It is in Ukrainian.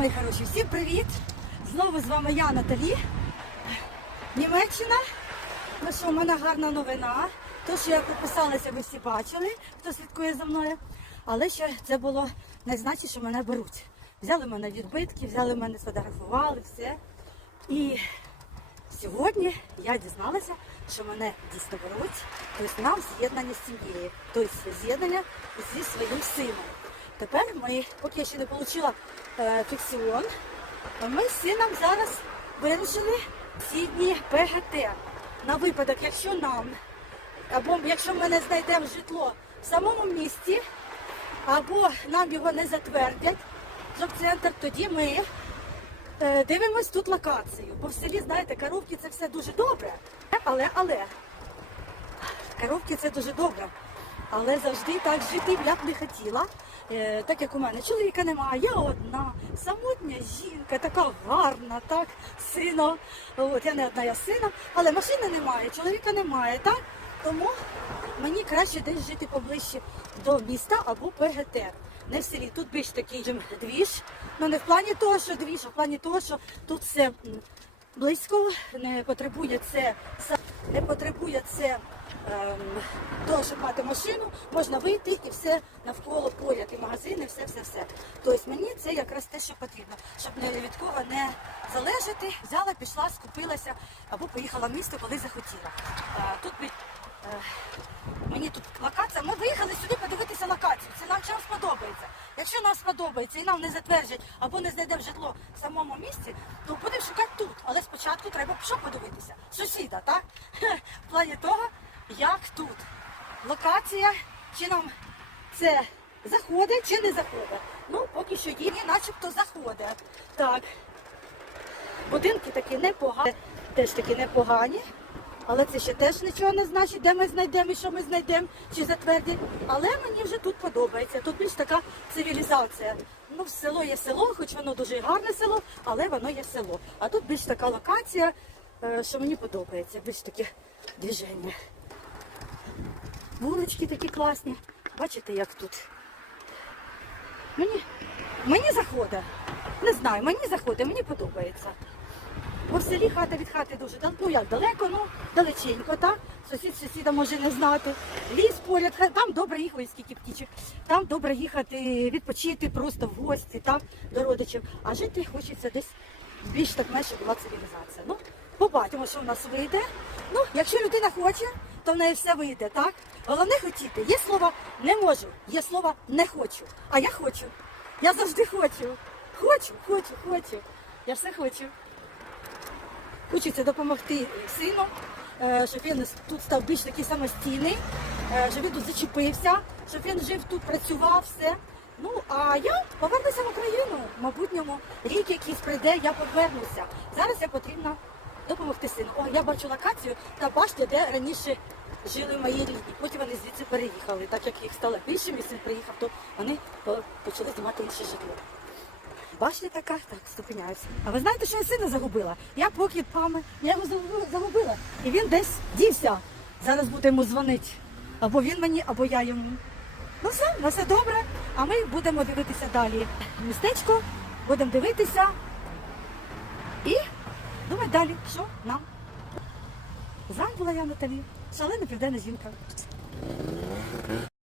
мої хороші, всім привіт! Знову з вами я, Наталі. Німеччина. Ну що, у мене гарна новина. То, що я підписалася, ви всі бачили, хто слідкує за мною. Але ще це було не значить, що мене беруть. Взяли мене відбитки, взяли мене, сфотографували, все. І сьогодні я дізналася, що мене дійсно беруть, тобто нам з'єднання з сім'єю, тобто з'єднання зі своїм сином. Тепер ми, поки я ще не отримала е, фіксіон, ми з сином зараз вирішили ці дні ПГТ на випадок, якщо нам, або якщо ми не знайдемо житло в самому місті, або нам його не затвердять, центр, тоді ми е, дивимось тут локацію. Бо в селі, знаєте, коровки це все дуже добре. Але, але, коровки це дуже добре. Але завжди так жити я б не хотіла. Е, так як у мене чоловіка немає, я одна, самотня жінка, така гарна, так, сина. От я не одна, я з сином, але машини немає, чоловіка немає, так? Тому мені краще десь жити поближче до міста або ПГТ. Не в селі. Тут більш такий двіж. Ну не в плані того, що двіж, а в плані того, що тут все близько, не потребує це не потребує це ем, того, мати машину, можна вийти і все навколо поряд, і магазини, все, все, все. Тобто мені це якраз те, що потрібно, щоб від кого не залежати. Взяла, пішла, скупилася або поїхала в місто, коли захотіла. Е, тут е, мені тут локація. Ми виїхали сюди подивитися локацію. Це нам чим сподобається. Якщо нам сподобається і нам не затвердять або не знайдемо житло в самому місці, то будемо шукати тут. Але спочатку треба що подивитися? Сусіда, так? Плані того, як тут. Локація, чи нам це заходить, чи не заходить. Ну, поки що є, начебто заходить. Так. Будинки такі непогані, теж такі непогані. Але це ще теж нічого не значить, де ми знайдемо і що ми знайдемо, чи затвердять. Але мені вже тут подобається. Тут більш така цивілізація. Ну, село є село, хоч воно дуже гарне село, але воно є село. А тут більш така локація, е, що мені подобається, більш таке движення. Вулички такі класні. Бачите, як тут. Мені, мені заходить. Не знаю, мені заходить, мені подобається. Бо в селі хата від хати дуже дал- ну як далеко, ну далеченько, так? Сусід сусіда може не знати. Ліс поряд, там добре їхати, скільки птічок. Там добре їхати, відпочити просто в гості, так, до родичів. А жити хочеться десь більш так менше була цивілізація. Ну, побачимо, що в нас вийде. Ну, якщо людина хоче, то в неї все вийде, так? Головне хотіти. Є слово не можу, є слово не хочу. А я хочу. Я завжди хочу. Хочу, хочу, хочу. Я все хочу. Хочеться допомогти сину, е, щоб він тут став більш такий самостійний, е, щоб він тут зачепився, щоб він жив тут, працював, все. Ну, а я повернуся в Україну. В майбутньому рік якийсь прийде, я повернуся. Зараз я потрібно допомогти сину. О, я бачу локацію та бачите, де раніше жили мої рідні. Потім вони звідси переїхали, так як їх стало більше, мій син приїхав, то вони почали знімати інше житло. Башня така, так, зупиняюся. А ви знаєте, що я сина загубила? Я поки пами, я його загубила. І він десь дівся. Зараз буде йому дзвонити. Або він мені, або я йому. Ну все, на все добре. А ми будемо дивитися далі. Містечко, будемо дивитися і далі, що нам. З вами була я Наталі, шалена південна жінка.